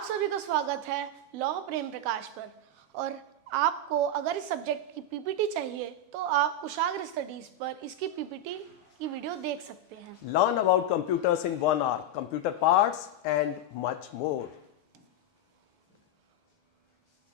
आप सभी का स्वागत है लॉ प्रेम प्रकाश पर। और आपको अगर इस सब्जेक्ट की पीपीटी चाहिए तो आप कुशाग्र स्टडीज पर इसकी पीपीटी की वीडियो देख सकते हैं। Learn about computers in 1 hour, computer parts and much more.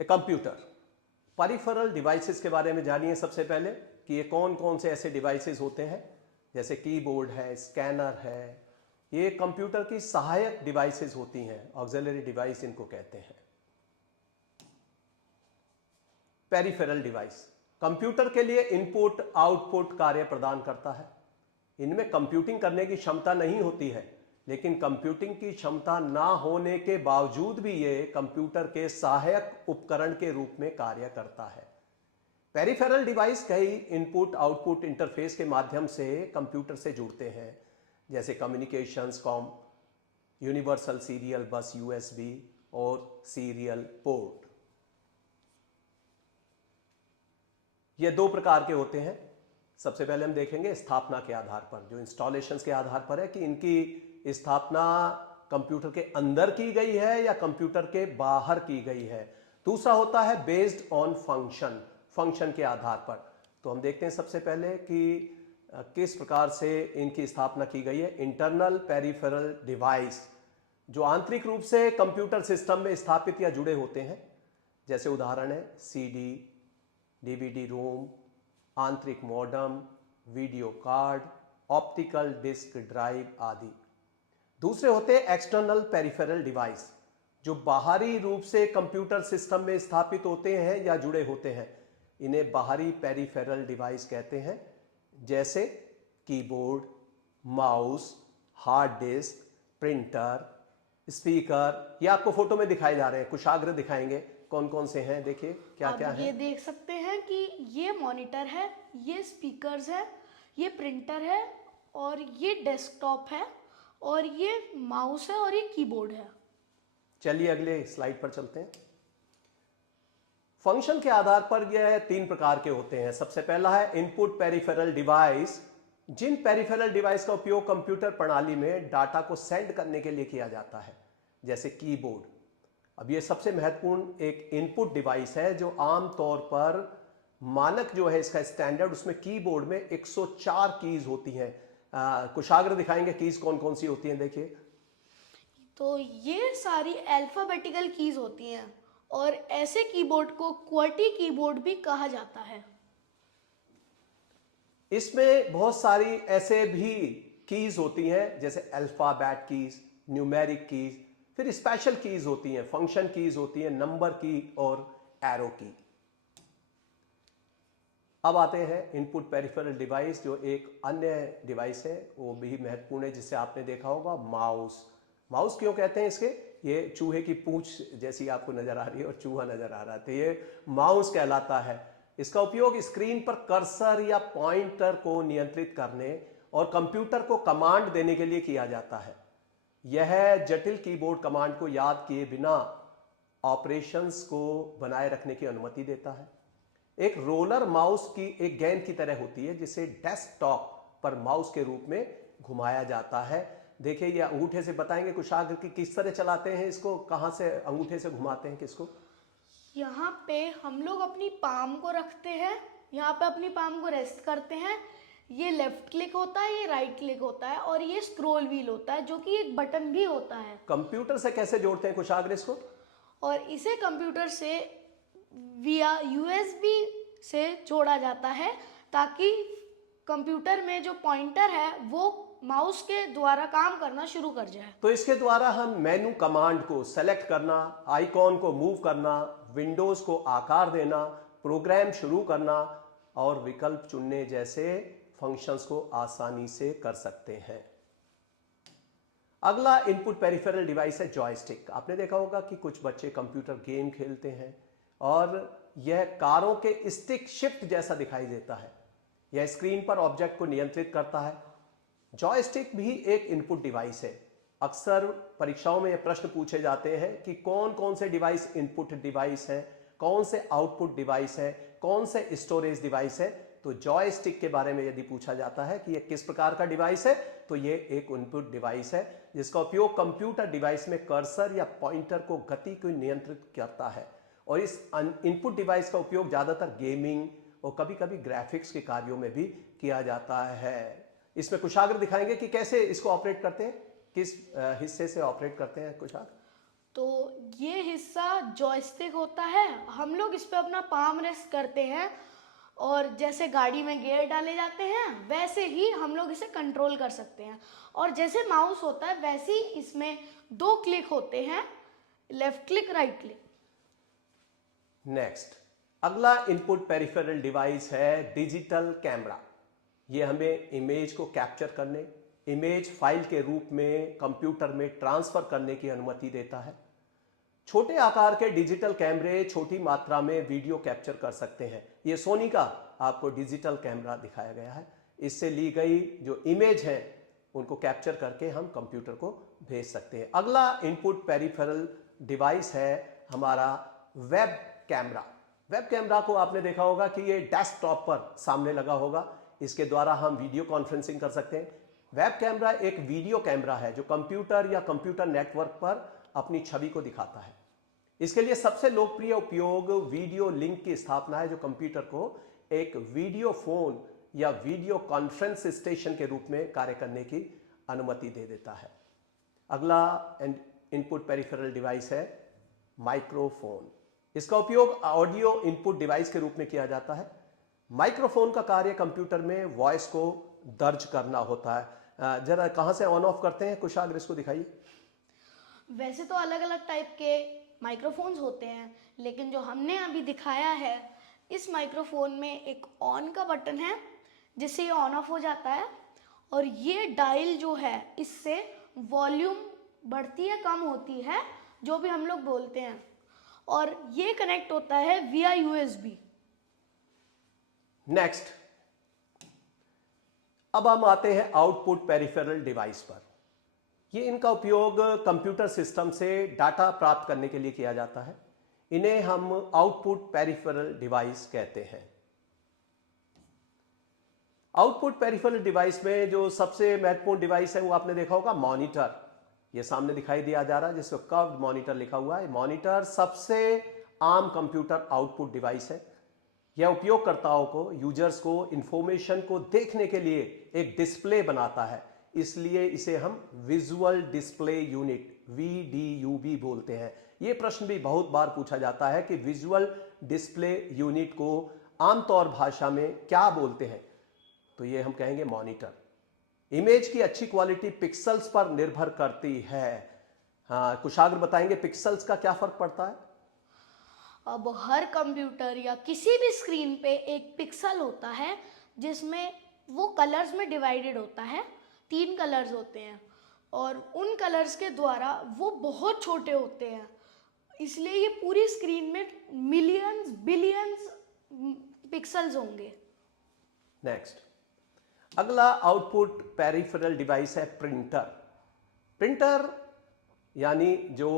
A computer, peripheral devices के बारे में जानिए सबसे पहले कि ये कौन कौन से ऐसे डिवाइसेस होते हैं, जैसे कीबोर्ड है, स्कैनर है। ये कंप्यूटर की सहायक डिवाइसेस होती हैं, ऑक्सिलरी डिवाइस इनको कहते हैं। पेरिफेरल डिवाइस कंप्यूटर के लिए इनपुट आउटपुट कार्य प्रदान करता है। इनमें कंप्यूटिंग करने की क्षमता नहीं होती है, लेकिन कंप्यूटिंग की क्षमता ना होने के बावजूद भी ये कंप्यूटर के सहायक उपकरण के रूप में कार्य करता है। पेरिफेरल डिवाइस कई इनपुट आउटपुट इंटरफेस के माध्यम से कंप्यूटर से जुड़ते हैं, जैसे कम्युनिकेशंस कॉम, यूनिवर्सल सीरियल बस यूएसबी और सीरियल पोर्ट। ये दो प्रकार के होते हैं। सबसे पहले हम देखेंगे स्थापना के आधार पर, जो इंस्टॉलेशंस के आधार पर है कि इनकी स्थापना कंप्यूटर के अंदर की गई है या कंप्यूटर के बाहर की गई है। दूसरा होता है बेस्ड ऑन फंक्शन, फंक्शन के आधार पर। तो हम देखते हैं सबसे पहले कि किस प्रकार से इनकी स्थापना की गई है। इंटरनल पेरिफेरल डिवाइस, जो आंतरिक रूप से कंप्यूटर सिस्टम में स्थापित या जुड़े होते हैं, जैसे उदाहरण है सीडी, डीवीडी रोम, आंतरिक modem, video card, optical disk drive आदि। दूसरे होते हैं एक्सटर्नल पेरिफेरल डिवाइस, जो बाहरी रूप से कंप्यूटर सिस्टम में स्थापित होते हैं या जुड़े होते हैं। इन्हें बाहरी पेरिफेरल डिवाइस कहते हैं, जैसे keyboard, mouse, hard disk, printer, speaker. ये आपको फोटो में दिखाए जा रहे हैं, कुशाग्र दिखाएंगे कौन कौन से हैं। देखिए क्या क्या है। ये देख सकते हैं कि ये मॉनिटर है, ये स्पीकर्स है, ये प्रिंटर है, और ये डेस्कटॉप है, और ये माउस है, और ये कीबोर्ड है। चलिए अगले स्लाइड पर चलते हैं। फंक्शन के आधार पर यह तीन प्रकार के होते हैं। सबसे पहला है इनपुट पेरिफेरल डिवाइस, जिन पेरिफेरल डिवाइस का उपयोग कंप्यूटर प्रणाली में डाटा को सेंड करने के लिए किया जाता है, जैसे कीबोर्ड। अब ये सबसे महत्वपूर्ण एक इनपुट डिवाइस है, जो आमतौर पर मानक जो है इसका स्टैंडर्ड, उसमें कीबोर्ड में 104 कीज होती हैं। कुशाग्र दिखाएंगे कीज कौन कौन सी होती हैं। देखिए, तो ये सारी अल्फाबेटिकल कीज होती हैं, और ऐसे कीबोर्ड को क्वर्टी कीबोर्ड भी कहा जाता है। इसमें बहुत सारी ऐसे भी कीज होती हैं, जैसे अल्फाबेट कीज, न्यूमेरिक कीज, फिर स्पेशल कीज होती हैं, फंक्शन कीज होती हैं, नंबर की और एरो की। अब आते हैं इनपुट पेरिफेरल डिवाइस, जो एक अन्य डिवाइस है, वो भी महत्वपूर्ण है, जिसे आपने देखा होगा, माउस। माउस क्यों कहते हैं इसके? ये चूहे की पूंछ जैसी आपको नजर आ रही है और चूहा नजर आ रहा है, तो ये माउस कहलाता है। इसका उपयोग स्क्रीन पर कर्सर या पॉइंटर को नियंत्रित करने और कंप्यूटर को कमांड देने के लिए किया जाता है। यह जटिल कीबोर्ड कमांड को याद किए बिना ऑपरेशंस को बनाए रखने की अनुमति देता है। एक रोलर माउस की एक गेंद की तरह होती है, जिसे डेस्कटॉप पर माउस के रूप में घुमाया जाता है। देखिए, ये अंगूठे से बताएंगे कुशाग्र की किस तरह चलाते हैं इसको, कहां से अंगूठे से घुमाते हैं किसको। यहाँ पे हम लोग अपनी पाम को रखते हैं, यहाँ पे अपनी पाम को रेस्ट करते हैं। ये लेफ्ट क्लिक होता है, ये राइट क्लिक होता है, और ये स्क्रॉल व्हील होता है, जो कि एक बटन भी होता है। कंप्यूटर से कैसे जोड़ते हैं कुशाग्र इसको? और इसे कंप्यूटर से विया यूएसबी से जोड़ा जाता है, ताकि कंप्यूटर में जो पॉइंटर है वो माउस के द्वारा काम करना शुरू कर जाए। तो इसके द्वारा हम मेनू कमांड को सेलेक्ट करना, आइकॉन को मूव करना, विंडोज को आकार देना, प्रोग्राम शुरू करना और विकल्प चुनने जैसे फंक्शंस को आसानी से कर सकते हैं। अगला इनपुट पेरिफेरल डिवाइस है जॉयस्टिक। आपने देखा होगा कि कुछ बच्चे कंप्यूटर गेम खेलते हैं और यह कारों के स्टिक शिफ्ट जैसा दिखाई देता है। यह स्क्रीन पर ऑब्जेक्ट को नियंत्रित करता है। जॉयस्टिक भी एक इनपुट डिवाइस है। अक्सर परीक्षाओं में यह प्रश्न पूछे जाते हैं कि कौन कौन से डिवाइस इनपुट डिवाइस हैं, कौन से आउटपुट डिवाइस हैं, कौन से स्टोरेज डिवाइस है। तो जॉयस्टिक के बारे में यदि पूछा जाता है कि ये किस प्रकार का डिवाइस है, तो ये एक इनपुट डिवाइस है जिसका उपयोग कंप्यूटर डिवाइस में कर्सर या पॉइंटर को गति को नियंत्रित करता है। और इस इनपुट डिवाइस का उपयोग ज़्यादातर गेमिंग और कभी कभी ग्राफिक्स के कार्यों में भी किया जाता है। इसमें कुशाग्र दिखाएंगे कि कैसे इसको ऑपरेट करते हैं, किस हिस्से से ऑपरेट करते हैं कुशाग्र। तो ये हिस्सा जॉयस्टिक होता है, हम लोग इस पे अपना पाम रेस्ट करते हैं और जैसे गाड़ी में गियर डाले जाते हैं वैसे ही हम लोग इसे कंट्रोल कर सकते हैं। और जैसे माउस होता है वैसे ही इसमें 2 क्लिक होते हैं, left click right click. Next, अगला इनपुट पेरिफेरल डिवाइस है डिजिटल कैमरा। ये हमें इमेज को कैप्चर करने, इमेज फाइल के रूप में कंप्यूटर में ट्रांसफर करने की अनुमति देता है। छोटे आकार के डिजिटल कैमरे छोटी मात्रा में वीडियो कैप्चर कर सकते हैं। ये सोनी का आपको डिजिटल कैमरा दिखाया गया है। इससे ली गई जो इमेज है उनको कैप्चर करके हम कंप्यूटर को भेज सकते हैं। अगला इनपुट पेरिफेरल डिवाइस है हमारा वेब कैमरा। वेब कैमरा को आपने देखा होगा कि ये डेस्कटॉप पर सामने लगा होगा। इसके द्वारा हम वीडियो कॉन्फ्रेंसिंग कर सकते हैं। वेब कैमरा एक वीडियो कैमरा है जो कंप्यूटर या कंप्यूटर नेटवर्क पर अपनी छवि को दिखाता है। इसके लिए सबसे लोकप्रिय उपयोग वीडियो लिंक की स्थापना है, जो कंप्यूटर को एक वीडियो फोन या वीडियो कॉन्फ्रेंस स्टेशन के रूप में कार्य करने की अनुमति दे देता है। अगला इनपुट पेरिफेरल डिवाइस है माइक्रोफोन। इसका उपयोग ऑडियो इनपुट डिवाइस के रूप में किया जाता है। माइक्रोफोन का कार्य कंप्यूटर में वॉइस को दर्ज करना होता है। जरा कहां से ऑन ऑफ करते हैं कुशाग्र, इसको दिखाइए। वैसे तो अलग अलग टाइप के माइक्रोफोन्स होते हैं, लेकिन जो हमने अभी दिखाया है इस माइक्रोफोन में एक ऑन का बटन है जिससे ये ऑन ऑफ हो जाता है, और ये डायल जो है इससे वॉल्यूम बढ़ती है कम होती है जो भी हम लोग बोलते हैं, और ये कनेक्ट होता है विया यूएसबी। नेक्स्ट, अब हम आते हैं आउटपुट पेरिफेरल डिवाइस पर। ये इनका उपयोग कंप्यूटर सिस्टम से डाटा प्राप्त करने के लिए किया जाता है। इन्हें हम आउटपुट पेरिफेरल डिवाइस कहते हैं। आउटपुट पेरिफेरल डिवाइस में जो सबसे महत्वपूर्ण डिवाइस है वो आपने देखा होगा मॉनिटर। ये सामने दिखाई दिया जा रहा है जिसको कर्व्ड मॉनिटर लिखा हुआ है। मॉनिटर सबसे आम कंप्यूटर आउटपुट डिवाइस है। यह उपयोगकर्ताओं को, यूजर्स को इंफॉर्मेशन को देखने के लिए एक डिस्प्ले बनाता है, इसलिए इसे हम विजुअल डिस्प्ले यूनिट VDUB बोलते हैं। यह प्रश्न भी बहुत बार पूछा जाता है कि विजुअल डिस्प्ले यूनिट को आमतौर भाषा में क्या बोलते हैं, तो ये हम कहेंगे मॉनिटर। इमेज की अच्छी क्वालिटी पिक्सल्स पर निर्भर करती है। हाँ, कुशाग्र बताएंगे पिक्सल्स का क्या फर्क पड़ता है। अब हर कंप्यूटर या किसी भी स्क्रीन पे एक पिक्सल होता है जिसमें वो कलर्स में डिवाइडेड होता है। 3 कलर्स होते हैं और उन कलर्स के द्वारा वो बहुत छोटे होते हैं, इसलिए ये पूरी स्क्रीन में मिलियंस बिलियंस पिक्सल्स होंगे। नेक्स्ट, अगला आउटपुट पेरिफेरल डिवाइस है प्रिंटर। प्रिंटर यानी जो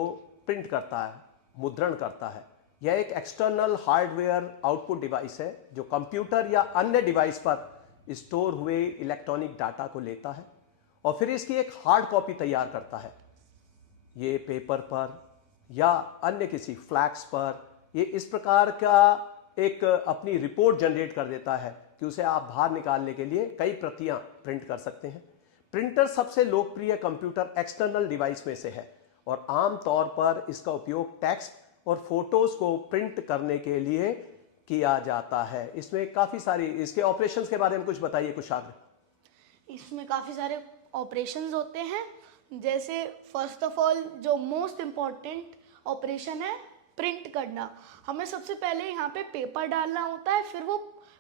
प्रिंट करता है, मुद्रण करता है। यह एक एक्सटर्नल हार्डवेयर आउटपुट डिवाइस है जो कंप्यूटर या अन्य डिवाइस पर स्टोर हुए इलेक्ट्रॉनिक डाटा को लेता है और फिर इसकी एक हार्ड कॉपी तैयार करता है। ये पेपर पर या अन्य किसी फ्लैक्स पर ये इस प्रकार का एक अपनी रिपोर्ट जनरेट कर देता है कि उसे आप बाहर निकालने के लिए कई प्रतियां प्रिंट कर सकते हैं। प्रिंटर सबसे लोकप्रिय कंप्यूटर एक्सटर्नल डिवाइस में से है और आम तौर पर इसका उपयोग टेक्स्ट और फोटोज को प्रिंट करने के लिए किया जाता है। इसमें काफी सारी इसके ऑपरेशंस के बारे में कुछ बताइए कुशाग्र। इसमें काफ़ी सारे ऑपरेशंस होते हैं, जैसे फर्स्ट ऑफ ऑल जो मोस्ट इम्पॉर्टेंट ऑपरेशन है प्रिंट करना। हमें सबसे पहले यहाँ पे पेपर डालना होता है, फिर वो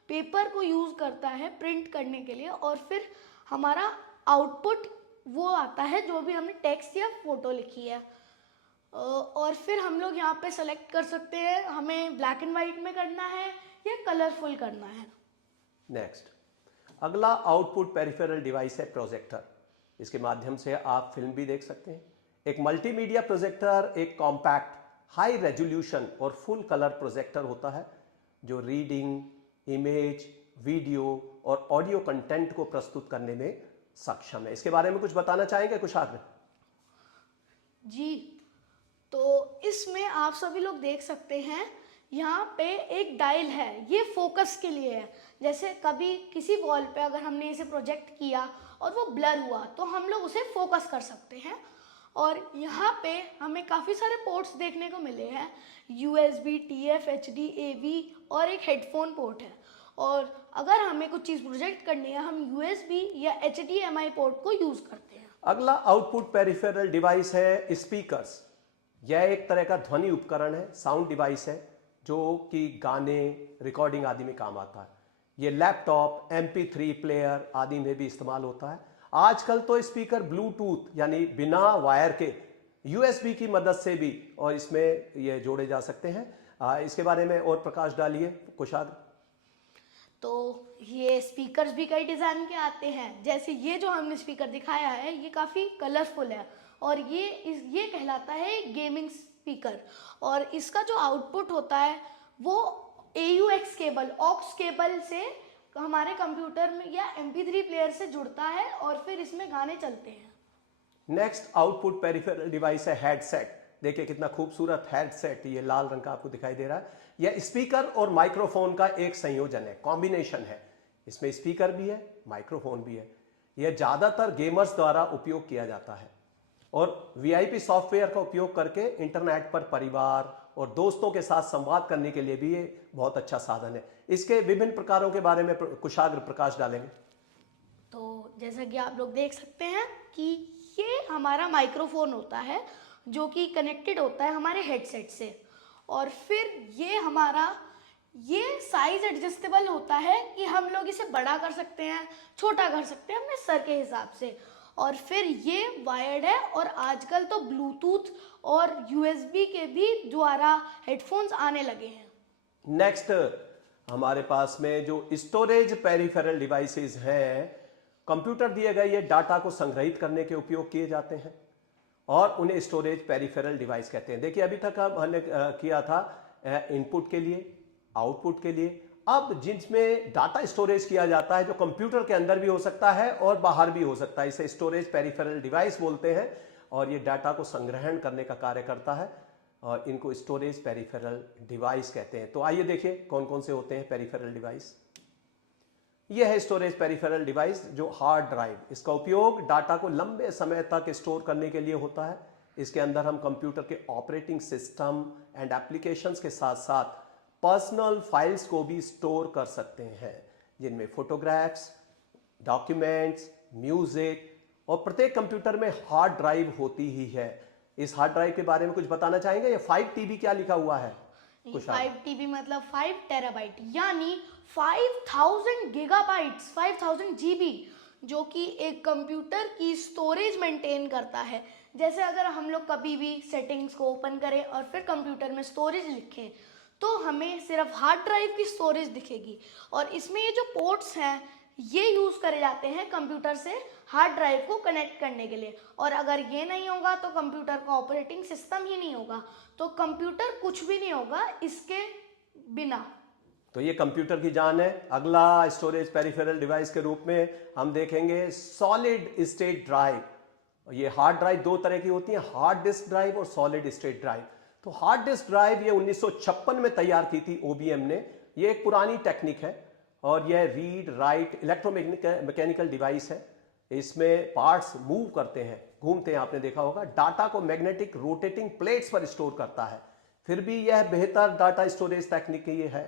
पेपर को यूज़ करता है प्रिंट करने के लिए, और फिर हमारा आउटपुट वो आता है जो भी हमने टेक्स्ट या फोटो लिखी है। और फिर हम लोग यहाँ पे सेलेक्ट कर सकते हैं हमें ब्लैक एंड वाइट में करना है या कलरफुल करना है। नेक्स्ट, अगला आउटपुट पेरिफेरल डिवाइस है प्रोजेक्टर। इसके माध्यम से आप फिल्म भी देख सकते हैं। एक मल्टीमीडिया प्रोजेक्टर एक कॉम्पैक्ट, हाई रेजोल्यूशन और फुल कलर प्रोजेक्टर होता है जो रीडिंग, इमेज, वीडियो और ऑडियो कंटेंट को प्रस्तुत करने में सक्षम है। इसके बारे में कुछ बताना चाहेंगे कुशाग्र? जी, तो इसमें आप सभी लोग देख सकते हैं, यहाँ पे एक डायल है, ये फोकस के लिए है। जैसे कभी किसी वॉल पे अगर हमने इसे प्रोजेक्ट किया और वो ब्लर हुआ तो हम लोग उसे फोकस कर सकते हैं। और यहाँ पे हमें काफ़ी सारे पोर्ट्स देखने को मिले हैं, USB, TF, HD, AV और एक हेडफोन पोर्ट है। और अगर हमें कुछ चीज़ प्रोजेक्ट करनी है, हम USB या HDMI पोर्ट को यूज़ करते हैं। अगला आउटपुट पेरिफेरल डिवाइस है स्पीकर्स। यह एक तरह का ध्वनि उपकरण है, साउंड डिवाइस है, जो कि गाने, रिकॉर्डिंग आदि में काम आता है। ये लैपटॉप, MP3 प्लेयर आदि में भी इस्तेमाल होता है। आजकल तो स्पीकर ब्लूटूथ यानी बिना वायर के USB की मदद से भी और इसमें ये जोड़े जा सकते हैं। इसके बारे में और प्रकाश डालिए कुशाग्र। तो ये स्पीकर्स भी कई डिज़ाइन के आते हैं। जैसे ये जो हमने स्पीकर दिखाया है, ये काफ़ी कलरफुल है और ये कहलाता है गेमिंग स्पीकर। और इसका जो आउटपुट होता है वो AUX केबल, ऑक्स केबल से हमारे कंप्यूटर में या MP3 प्लेयर से जुड़ता है और फिर इसमें गाने चलते हैं। नेक्स्ट आउटपुट पेरिफेरल डिवाइस है हेडसेट। देखिए कितना खूबसूरत हेडसेट, ये लाल रंग का आपको दिखाई दे रहा है। यह स्पीकर और माइक्रोफोन का एक संयोजन है, कॉम्बिनेशन है। इसमें स्पीकर भी है, माइक्रोफोन भी है। यह ज्यादातर गेमर्स द्वारा उपयोग किया जाता है और VIP सॉफ्टवेयर का उपयोग करके इंटरनेट पर परिवार और दोस्तों के साथ संवाद करने के लिए भी ये बहुत अच्छा साधन है। इसके विभिन्न प्रकारों के बारे में कुशाग्र प्रकाश डालेंगे। तो जैसा कि आप लोग देख सकते हैं कि ये हमारा माइक्रोफोन होता है जो कि कनेक्टेड होता है हमारे हेडसेट से। और फिर ये साइज एडजस्टेबल होता है कि हम लोग इसे बड़ा कर सकते हैं, छोटा कर सकते हैं अपने सर के हिसाब से। और फिर ये वायर्ड है और आजकल तो ब्लूटूथ और USB के भी द्वारा हेडफोन्स आने लगे हैं। नेक्स्ट हमारे पास में जो स्टोरेज पेरिफेरल डिवाइसेस हैं, कंप्यूटर दिए गए ये डाटा को संग्रहित करने के उपयोग किए जाते हैं और उन्हें स्टोरेज पेरिफेरल डिवाइस कहते हैं। देखिए अभी तक हमने किया था इनपुट के लिए, आउटपुट के लिए। अब जिसमें डाटा स्टोरेज किया जाता है, जो कंप्यूटर के अंदर भी हो सकता है और बाहर भी हो सकता है, इसे स्टोरेज पेरिफेरल डिवाइस बोलते हैं और ये डाटा को संग्रहण करने का कार्य करता है और इनको स्टोरेज पेरिफेरल डिवाइस कहते हैं। तो आइए देखिए कौन कौन से होते हैं पेरिफेरल डिवाइस। यह है स्टोरेज पेरिफेरल डिवाइस, जो हार्ड ड्राइव। इसका उपयोग डाटा को लंबे समय तक स्टोर करने के लिए होता है। इसके अंदर हम कंप्यूटर के ऑपरेटिंग सिस्टम एंड एप्लीकेशंस के साथ साथ पर्सनल फाइल्स को भी स्टोर कर सकते हैं, जिनमें फोटोग्राफ्स, डॉक्यूमेंट्स, म्यूजिक, और प्रत्येक कंप्यूटर में हार्ड ड्राइव होती ही है। इस हार्ड ड्राइव के बारे में कुछ बताना चाहेंगे? या 5 TB क्या लिखा हुआ है? 5 TB मतलब 5 टेराबाइट, यानी 5000 गीगाबाइट्स, 5000 GB, जो कि एक कंप्यूटर की स्टोरेज मेंटेन करता है। जैसे अगर हम लोग कभी भी सेटिंग्स को ओपन करें और फिर कंप्यूटर में स्टोरेज लिखें तो हमें सिर्फ हार्ड ड्राइव की स्टोरेज दिखेगी। और इसमें ये जो पोर्ट्स हैं ये यूज़ करे जाते हैं कंप्यूटर से हार्ड ड्राइव को कनेक्ट करने के लिए। और अगर ये नहीं होगा तो कंप्यूटर का ऑपरेटिंग सिस्टम ही नहीं होगा, तो कंप्यूटर कुछ भी नहीं होगा इसके बिना। तो ये कंप्यूटर की जान है। अगला स्टोरेज पेरिफेरल डिवाइस के रूप में हम देखेंगे सॉलिड स्टेट ड्राइव। ये हार्ड ड्राइव दो तरह की होती है, हार्ड डिस्क ड्राइव और सॉलिड स्टेट ड्राइव। तो हार्ड डिस्क ड्राइव ये 1956 में तैयार की थी OBM ने। ये एक पुरानी टेक्निक है और यह रीड राइट इलेक्ट्रोमैकेनिकल डिवाइस है। इसमें पार्ट्स मूव करते हैं, घूमते हैं, आपने देखा होगा। डाटा को मैग्नेटिक रोटेटिंग प्लेट्स पर स्टोर करता है। फिर भी यह बेहतर डाटा स्टोरेज तकनीक ये है।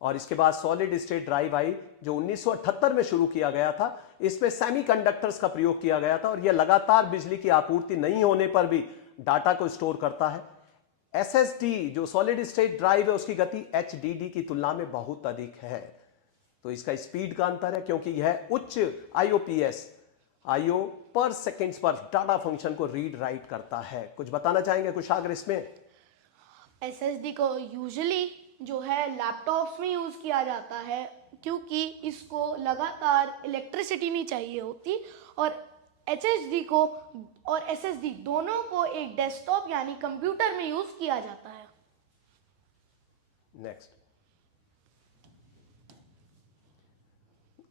और इसके बाद सॉलिड स्टेट ड्राइव आई, जो 1978 में शुरू किया गया था। इसमें सेमीकंडक्टर्स का प्रयोग किया गया था और यह लगातार बिजली की आपूर्ति नहीं होने पर भी डाटा को स्टोर करता है। SSD जो सॉलिड स्टेट ड्राइव है, उसकी गति HDD की तुलना में बहुत अधिक है। तो इसका स्पीड का अंतर है, क्योंकि यह उच्च IO पर सेकेंड्स पर डाटा फंक्शन को रीड राइट करता है। कुछ बताना चाहेंगे कुशाग्र इसमें? SSD को यूजुअली जो है लैपटॉप्स में यूज़ किया जाता है, क्योंकि इसको लगातार इलेक्ट्रिसिटी नहीं चाहिए होती। और HSD को और SSD दोनों को एक डेस्कटॉप यानी कंप्यूटर में यूज़ किया जाता है। नेक्स्ट,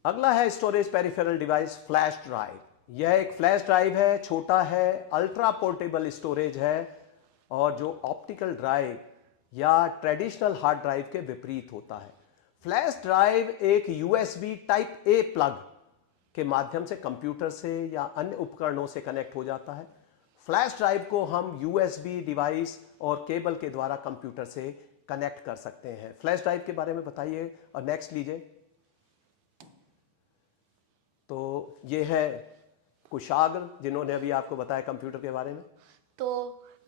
अगला है storage peripheral device flash drive. यह एक फ्लैश ड्राइव है, छोटा है, अल्ट्रा पोर्टेबल स्टोरेज है और जो ऑप्टिकल ड्राइव या ट्रेडिशनल हार्ड ड्राइव के विपरीत होता है। फ्लैश ड्राइव एक यूएसबी टाइप ए प्लग के माध्यम से कंप्यूटर से या अन्य उपकरणों से कनेक्ट हो जाता है। फ्लैश ड्राइव को हम यूएसबी डिवाइस और केबल के द्वारा कंप्यूटर से कनेक्ट कर सकते हैं। फ्लैश ड्राइव के बारे में बताइए और नेक्स्ट लीजिए। तो ये है कुशाग्र जिन्होंने अभी आपको बताया कंप्यूटर के बारे में। तो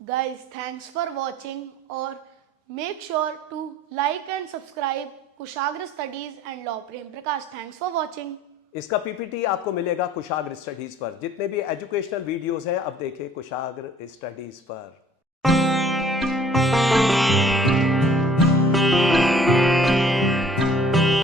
गाइस थैंक्स फॉर वॉचिंग और make sure to like and subscribe Kushagra studies and law Prem Prakash. Thanks for watching. इसका पीपीटी आपको मिलेगा कुशाग्र स्टडीज पर। जितने भी एजुकेशनल वीडियोस हैं अब देखिए कुशाग्र स्टडीज पर।